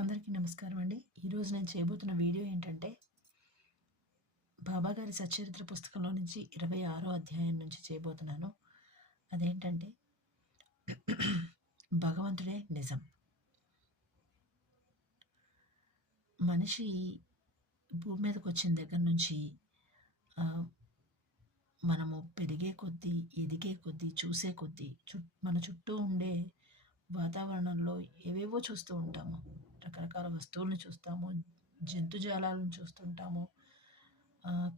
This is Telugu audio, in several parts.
అందరికీ నమస్కారం అండి. ఈరోజు నేను చేయబోతున్న వీడియో ఏంటంటే, బాబాగారి సచ్చరిత్ర పుస్తకంలో నుంచి 26 అధ్యాయం నుంచి చేయబోతున్నాను. అదేంటంటే, భగవంతుడే నిజం. మనిషి భూమి మీదకొచ్చిన దగ్గర నుంచి ఆహ్, మనము పెరిగే కొద్దీ, ఎదిగే కొద్దీ, చూసే కొద్దీ మన చుట్టూ ఉండే వాతావరణంలో ఏవేవో చూస్తూ ఉంటాము. రకరకాల వస్తువులను చూస్తాము, జంతుజాలాలను చూస్తుంటాము,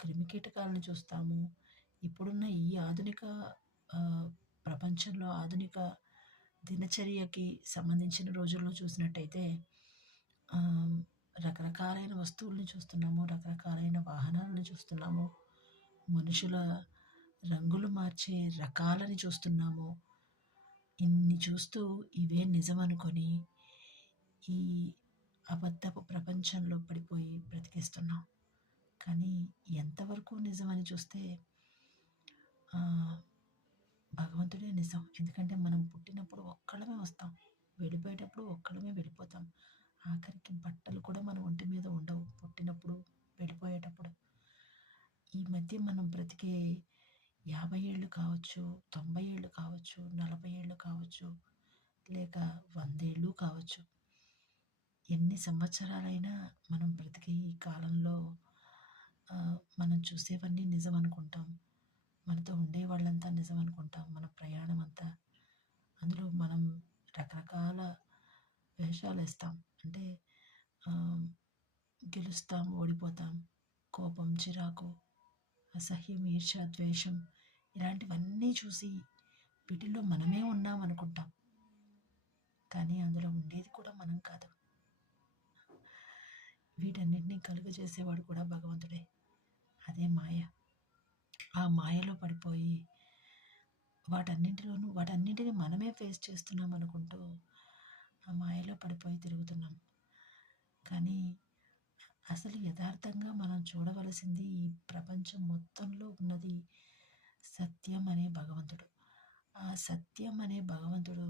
క్రిమికీటకాలను చూస్తాము. ఇప్పుడున్న ఈ ఆధునిక ఆహ్, ప్రపంచంలో ఆధునిక దినచర్యకి సంబంధించిన రోజుల్లో చూసినట్టయితే ఆహ్, రకరకాలైన వస్తువుల్ని చూస్తున్నాము, రకరకాలైన వాహనాలను చూస్తున్నాము, మనుషుల రంగులు మార్చే రకాలని చూస్తున్నాము. ఇన్ని చూస్తూ ఇవే నిజమనుకొని ఈ అబద్ధపు ప్రపంచంలో పడిపోయి బ్రతికేస్తున్నాం. కానీ ఎంతవరకు నిజమని చూస్తే ఆహ్, భగవంతుడే నిజం. ఎందుకంటే మనం పుట్టినప్పుడు ఒక్కళ్ళమే వస్తాం. వెళ్ళిపోయేటప్పుడు ఒక్కళ్ళమే వెళ్ళిపోతాం. ఆఖరికి బట్టలు కూడా మన ఒంటి మీద ఉండవు పుట్టినప్పుడు, వెళ్ళిపోయేటప్పుడు. ఈ మధ్య మనం బ్రతికే 50 ఏళ్ళు కావచ్చు, 90 ఏళ్ళు కావచ్చు, 40 ఏళ్ళు కావచ్చు, లేక 100 ఏళ్ళు కావచ్చు. ఎన్ని సంవత్సరాలైనా మనం బ్రతికే ఈ కాలంలో మనం చూసేవన్నీ నిజం అనుకుంటాం. మనతో ఉండేవాళ్ళంతా నిజం అనుకుంటాం. మన ప్రయాణం అంతా. అందులో మనం రకరకాల వేషాలేస్తాం. అంటే ఆహ్, గెలుస్తాం, ఓడిపోతాం. కోపం, చిరాకు, అసహ్యం, ఈర్ష్య, ద్వేషం ఇలాంటివన్నీ చూసి వీటిల్లో మనమే ఉన్నాం అనుకుంటాం. కానీ అందులో ఉండేది కూడా మనం కాదు. వీటన్నిటిని కలుగజేసేవాడు కూడా భగవంతుడే. అదే మాయ. ఆ మాయలో పడిపోయి వాటన్నింటిని మనమే ఫేస్ చేస్తున్నాం అనుకుంటూ ఆ మాయలో పడిపోయి తిరుగుతున్నాం. కానీ అసలు యథార్థంగా మనం చూడవలసింది ఈ ప్రపంచం మొత్తంలో ఉన్నది సత్యం అనే భగవంతుడు. ఆ సత్యం అనే భగవంతుడు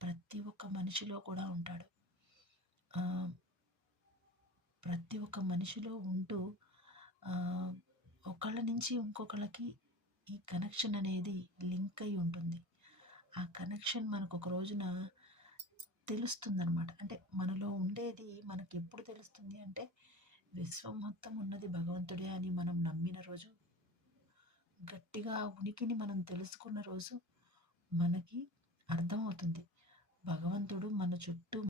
ప్రతి ఒక్క మనిషిలో కూడా ఉంటాడు. ఆహ్, ప్రతి ఒక్క మనిషిలో ఉంటూ ఆహ్, ఒకళ్ళ నుంచి ఇంకొకళ్ళకి ఈ కనెక్షన్ అనేది లింక్ అయి ఉంటుంది. ఆ కనెక్షన్ మనకొక రోజున తెలుస్తుందనమాట. అంటే మనలో ఉండేది మనకెప్పుడు తెలుస్తుంది అంటే, విశ్వం మొత్తం ఉన్నది భగవంతుడే అని మనం నమ్మిన రోజు, గట్టిగా ఆ ఉనికిని మనం తెలుసుకున్న రోజు మనకి అర్థమవుతుంది. భగవంతుడు మన చుట్టూ